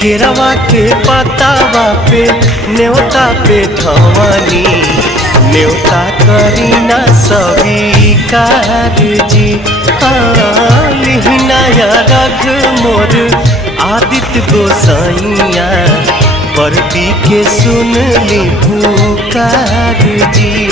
केरवा के पतावा पे न्योता पे ठवानी न्योता करीना स्वीकार जी। लिहिनाया रघ मोर आदित्य गोसाइया परती के सुन ली पुकार जी।